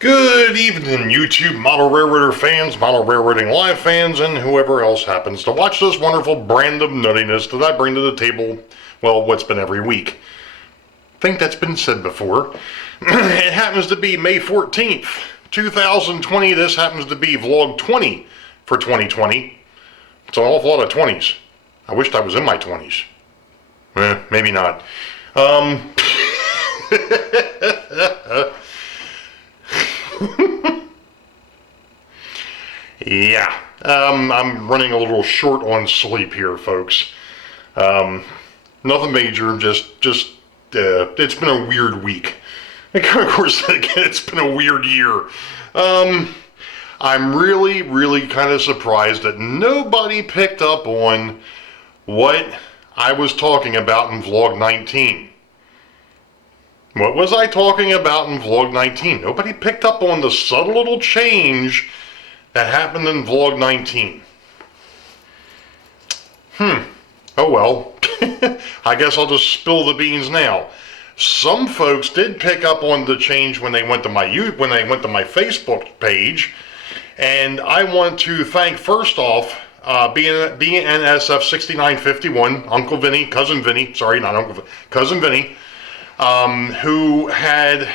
Good evening, YouTube Model Railroader fans, Model Railroading Live fans, and whoever else happens to watch this wonderful brand of nuttiness that I bring to the table, well, what's been every week. I think that's been said before. It happens to be May 14th, 2020. This happens to be Vlog 20 for 2020. It's an awful lot of 20s. I wished I was in my 20s. Maybe not. Yeah, I'm running a little short on sleep here, folks. Nothing major, just it's been a weird week. And of course, again, it's been a weird year. I'm really kind of surprised that nobody picked up on what I was talking about in Vlog 19. What was I talking about in Vlog 19? Nobody picked up on the subtle little change that happened in Vlog 19. Oh well. I guess I'll just spill the beans now. Some folks did pick up on the change when they went to my Facebook page, and I want to thank first off BNSF 6951, Uncle Vinny, Cousin Vinny, sorry, not Uncle Vinny, Cousin Vinny, who had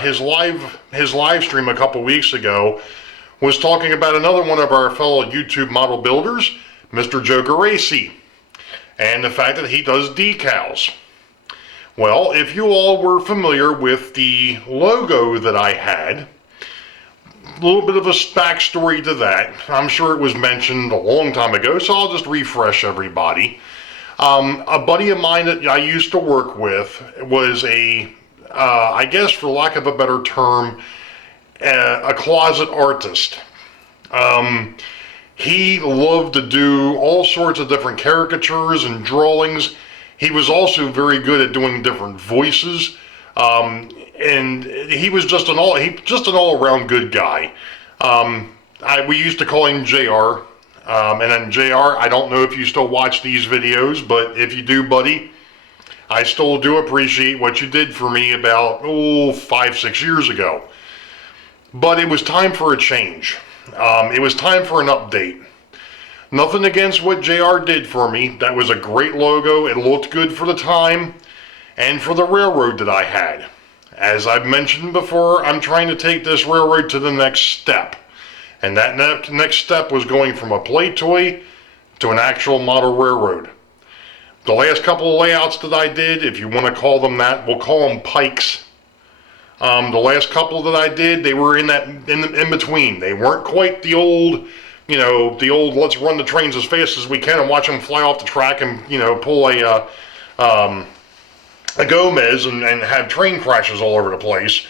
his live stream a couple weeks ago, was talking about another one of our fellow YouTube model builders, Mr. Joe Garaci, and the fact that he does decals. Well, if you all were familiar with the logo that I had, a little bit of a backstory to that. I'm sure it was mentioned a long time ago, so I'll just refresh everybody. A buddy of mine that I used to work with was I guess for lack of a better term, a closet artist. He loved to do all sorts of different caricatures and drawings. He was also very good at doing different voices, and he was just an all-around good guy. We used to call him JR, and then JR, I don't know if you still watch these videos, but if you do, buddy, I still do appreciate what you did for me about 5-6 years ago. But it was time for a change. It was time for an update. Nothing against what JR did for me. That was a great logo. It looked good for the time and for the railroad that I had. As I've mentioned before, I'm trying to take this railroad to the next step. And that next step was going from a play toy to an actual model railroad. The last couple of layouts that I did, if you want to call them that, we'll call them pikes. The last couple that I did, they were in between. They weren't quite the old, let's run the trains as fast as we can and watch them fly off the track and, pull a Gomez and have train crashes all over the place.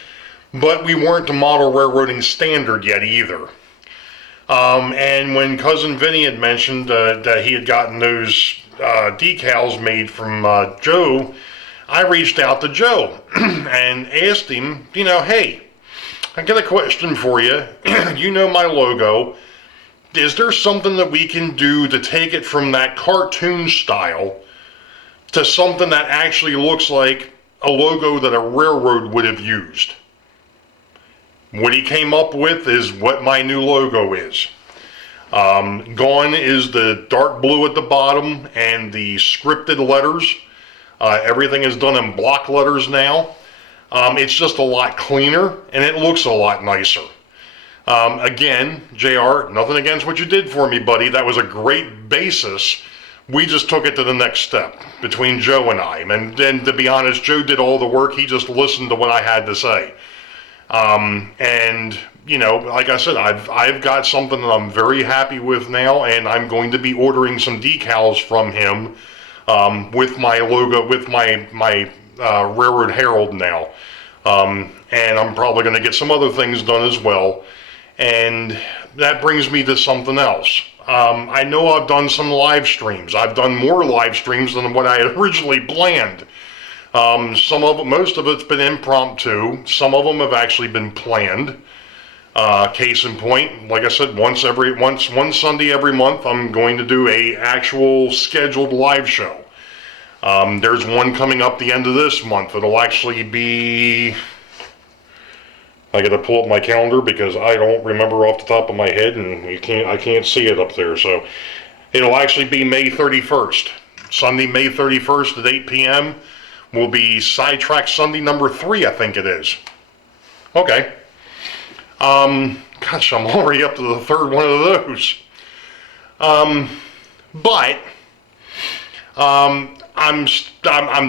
But we weren't the model railroading standard yet either. And when Cousin Vinny had mentioned that he had gotten those decals made from Joe, I reached out to Joe and asked him, hey, I got a question for you. You know my logo. Is there something that we can do to take it from that cartoon style to something that actually looks like a logo that a railroad would have used? What he came up with is what my new logo is. Gone is the dark blue at the bottom and the scripted letters. Everything is done in block letters now. It's just a lot cleaner and it looks a lot nicer. Again, JR, nothing against what you did for me, buddy. That was a great basis. We just took it to the next step between Joe and I. And then, to be honest, Joe did all the work. He just listened to what I had to say. And like I said, I've got something that I'm very happy with now, and I'm going to be ordering some decals from him with my logo, with my Railroad Herald now. And I'm probably going to get some other things done as well. And that brings me to something else. I know I've done some live streams. I've done more live streams than what I had originally planned. Most of it's been impromptu. Some of them have actually been planned. Case in point, like I said, one Sunday every month, I'm going to do a actual scheduled live show. There's one coming up the end of this month. It'll actually be I got to pull up my calendar because I don't remember off the top of my head, and I can't see it up there. So it'll actually be May 31st. Sunday, May 31st at 8 p.m. will be Sidetrack Sunday number 3, I think it is. Okay. Gosh, I'm already up to the third one of those. But I'm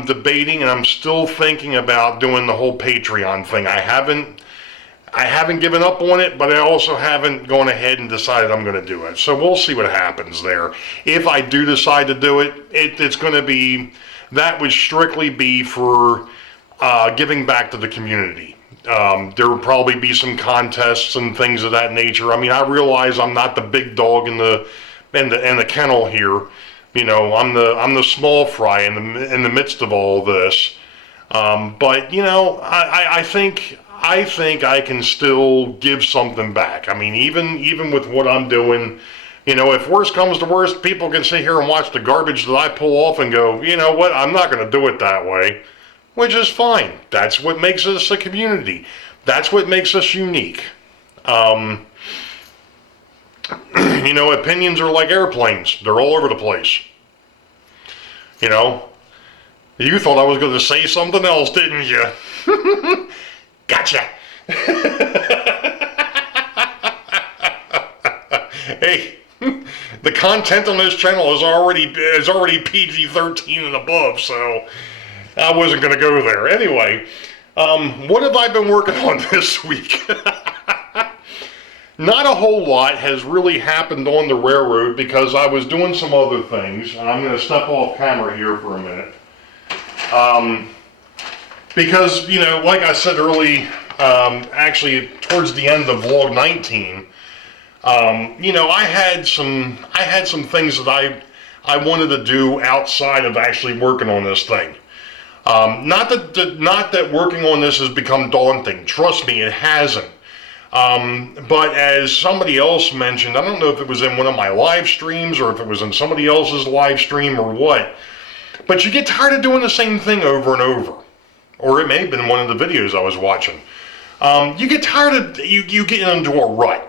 debating, and I'm still thinking about doing the whole Patreon thing. I haven't given up on it, but I also haven't gone ahead and decided I'm going to do it. So we'll see what happens there. If I do decide to do it, it's going to be, that would strictly be for giving back to the community. There will probably be some contests and things of that nature. I mean, I realize I'm not the big dog in the kennel here. You know, I'm the small fry in the midst of all this. But you know, I think I can still give something back. I mean, even with what I'm doing, you know, if worst comes to worst, people can sit here and watch the garbage that I pull off and go, you know what, I'm not going to do it that way, which is fine. That's what makes us a community. That's what makes us unique. You know, opinions are like airplanes. They're all over the place. You know, you thought I was going to say something else, didn't you? Gotcha. Hey, the content on this channel is already PG-13 and above, so I wasn't going to go there. Anyway, what have I been working on this week? Not a whole lot has really happened on the railroad because I was doing some other things. I'm going to step off camera here for a minute. Because, you know, like I said early, actually towards the end of vlog 19, you know, I had some things that I wanted to do outside of actually working on this thing. Not that working on this has become daunting. Trust me, it hasn't. But as somebody else mentioned, I don't know if it was in one of my live streams or if it was in somebody else's live stream or what, but you get tired of doing the same thing over and over. Or it may have been one of the videos I was watching. You get tired of, you get into a rut.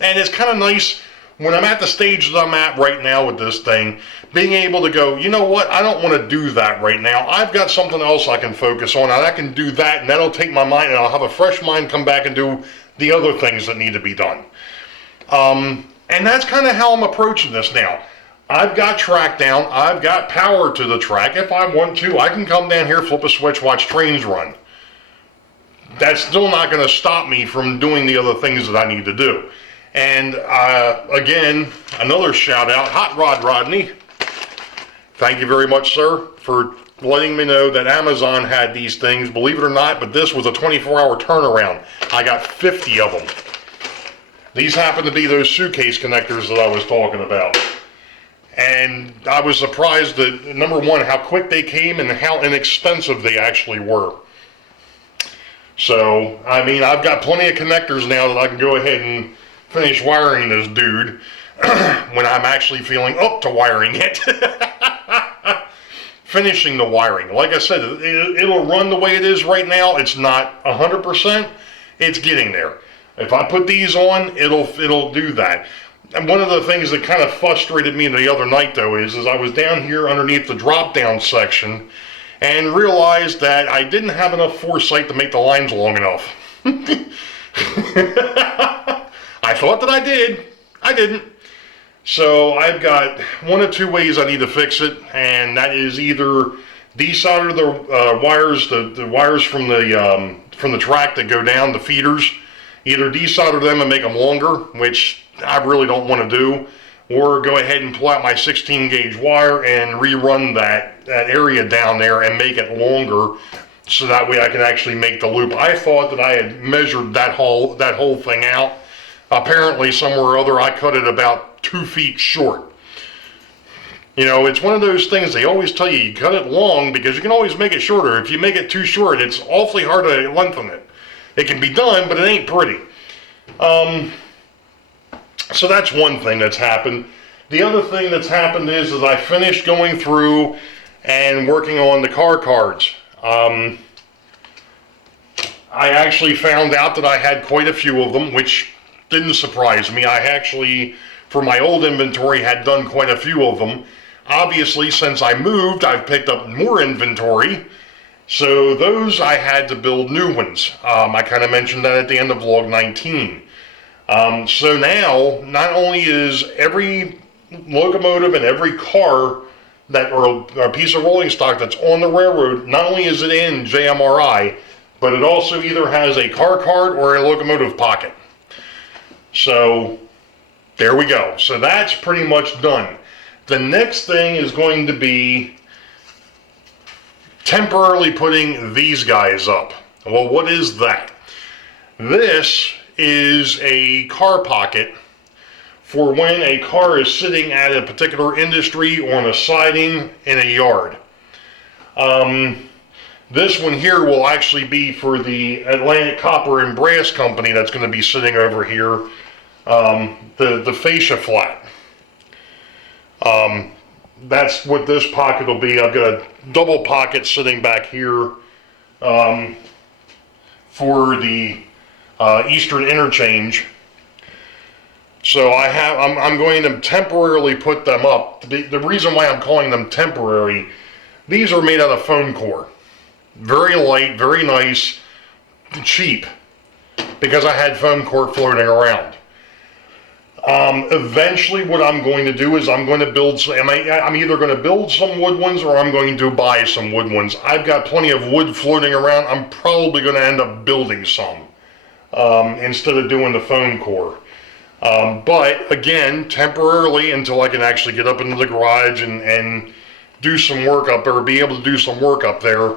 And it's kind of nice when I'm at the stage that I'm at right now with this thing, being able to go, you know what, I don't want to do that right now. I've got something else I can focus on, and I can do that, and that'll take my mind, and I'll have a fresh mind come back and do the other things that need to be done. And that's kind of how I'm approaching this now. I've got track down, I've got power to the track. If I want to, I can come down here, flip a switch, watch trains run. That's still not going to stop me from doing the other things that I need to do. And again, another shout out, Hot Rod Rodney. Thank you very much, sir, for letting me know that Amazon had these things. Believe it or not, but this was a 24-hour turnaround. I got 50 of them. These happen to be those suitcase connectors that I was talking about. And I was surprised that, number one, how quick they came and how inexpensive they actually were. So, I mean, I've got plenty of connectors now that I can go ahead and finish wiring this dude when I'm actually feeling up to wiring it. Finishing the wiring. Like I said, it'll run the way it is right now. It's not 100%. It's getting there. If I put these on, it'll do that. And one of the things that kind of frustrated me the other night, though, is I was down here underneath the drop-down section and realized that I didn't have enough foresight to make the lines long enough. I thought that I did. I didn't. So I've got one of two ways I need to fix it, and that is either desolder the wires, the wires from the track that go down, the feeders, either desolder them and make them longer, which I really don't want to do, or go ahead and pull out my 16 gauge wire and rerun that area down there and make it longer, so that way I can actually make the loop. I thought that I had measured that whole thing out. Apparently, somewhere or other, I cut it about 2 feet short. You know, it's one of those things they always tell you cut it long because you can always make it shorter. If you make it too short, it's awfully hard to lengthen it. It can be done, but it ain't pretty. So that's one thing that's happened. The other thing that's happened is I finished going through and working on the car cards. I actually found out that I had quite a few of them, which didn't surprise me. I actually, for my old inventory, had done quite a few of them. Obviously, since I moved, I've picked up more inventory, so those I had to build new ones. I kind of mentioned that at the end of vlog 19. So now, not only is every locomotive and every car that, or a piece of rolling stock that's on the railroad, not only is it in JMRI, but it also either has a car card or a locomotive pocket. So there we go. So that's pretty much done. The next thing is going to be temporarily putting these guys up. Well, what is that? This is a car pocket for when a car is sitting at a particular industry on a siding in a yard. This one here will actually be for the Atlantic Copper and Brass Company that's going to be sitting over here, the fascia flat. That's what this pocket will be. I've got a double pocket sitting back here for the Eastern Interchange. So I'm going to temporarily put them up. The reason why I'm calling them temporary, these are made out of foam core. Very light, very nice, cheap, because I had foam core floating around. Eventually what I'm going to do is I'm going to build some, I'm either going to build some wood ones or I'm going to buy some wood ones. I've got plenty of wood floating around. I'm probably going to end up building some instead of doing the foam core. But again, temporarily, until I can actually get up into the garage and do some work up there, or be able to do some work up there,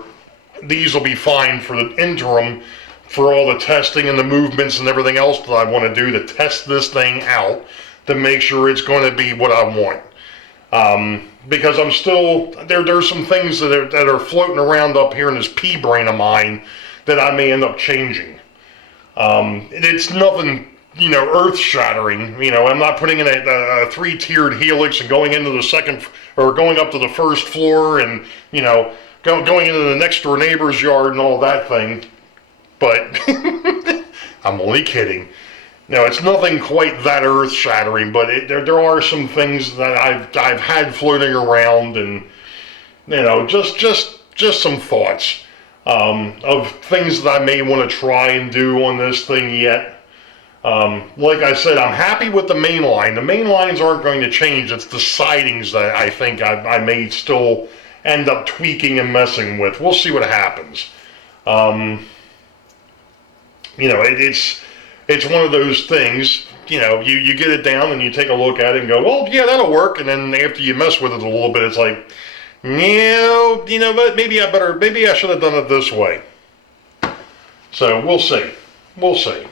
these will be fine for the interim, for all the testing and the movements and everything else that I want to do to test this thing out to make sure it's going to be what I want. Because I'm still, there's some things that are floating around up here in this pea brain of mine that I may end up changing. It's nothing, you know, earth-shattering. You know, I'm not putting in a three-tiered helix and going into the second, or going up to the first floor and, you know, going into the next door neighbor's yard and all that thing. But I'm only kidding. No, it's nothing quite that earth-shattering, but there are some things that I've had floating around, and, you know, just some thoughts of things that I may want to try and do on this thing yet. Like I said, I'm happy with the main line. The main lines aren't going to change. It's the sidings that I think I may still end up tweaking and messing with. We'll see what happens. You know, it's one of those things, you know, you get it down and you take a look at it and go, well, yeah, that'll work. And then after you mess with it a little bit, it's like, no, you know, but maybe I should have done it this way. So we'll see. We'll see.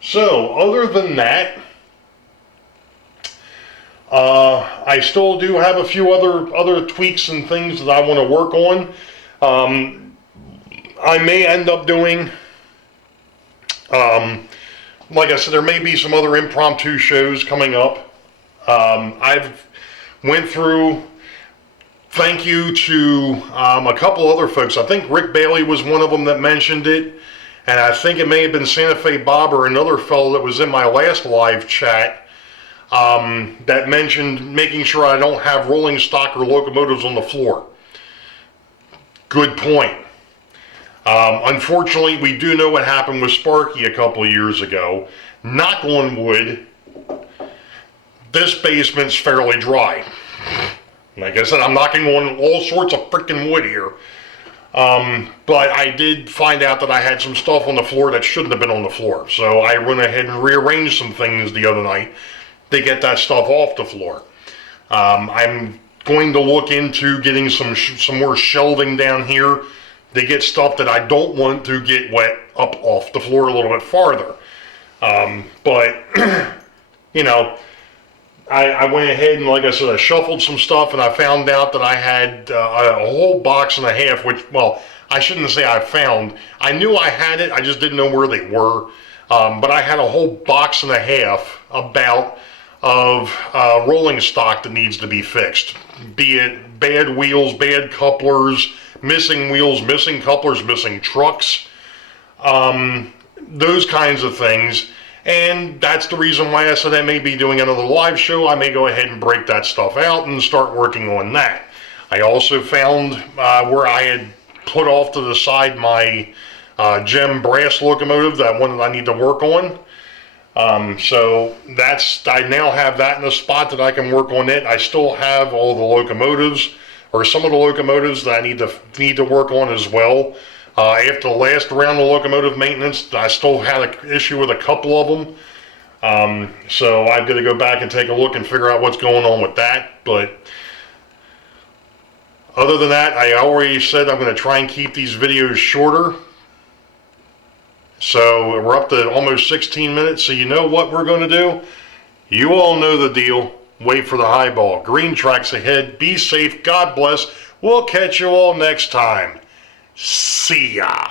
So other than that, I still do have a few other tweaks and things that I want to work on. I may end up doing, like I said, there may be some other impromptu shows coming up. I've went through, thank you to a couple other folks. I think Rick Bailey was one of them that mentioned it. And I think it may have been Santa Fe Bob or another fellow that was in my last live chat that mentioned making sure I don't have rolling stock or locomotives on the floor. Good point. Unfortunately, we do know what happened with Sparky a couple of years ago. Knock on wood, this basement's fairly dry. Like I said, I'm knocking on all sorts of freaking wood here. But I did find out that I had some stuff on the floor that shouldn't have been on the floor. So I went ahead and rearranged some things the other night to get that stuff off the floor. I'm going to look into getting some more shelving down here to get stuff that I don't want to get wet up off the floor a little bit farther. But, you know, I went ahead and, like I said, I shuffled some stuff, and I found out that I had a whole box and a half, which, well, I shouldn't say I found. I knew I had it, I just didn't know where they were. But I had a whole box and a half about of rolling stock that needs to be fixed. Be it bad wheels, bad couplers, missing wheels, missing couplers, missing trucks, those kinds of things. And that's the reason why I said I may be doing another live show. I may go ahead and break that stuff out and start working on that. I also found where I had put off to the side my gem brass locomotive, that one that I need to work on. So I now have that in a spot that I can work on it. I still have all the locomotives, or some of the locomotives that I need to work on as well. After the last round of locomotive maintenance, I still had an issue with a couple of them. So I've got to go back and take a look and figure out what's going on with that. But other than that, I already said I'm going to try and keep these videos shorter. So we're up to almost 16 minutes. So you know what we're going to do? You all know the deal. Wait for the high ball. Green tracks ahead. Be safe. God bless. We'll catch you all next time. See ya.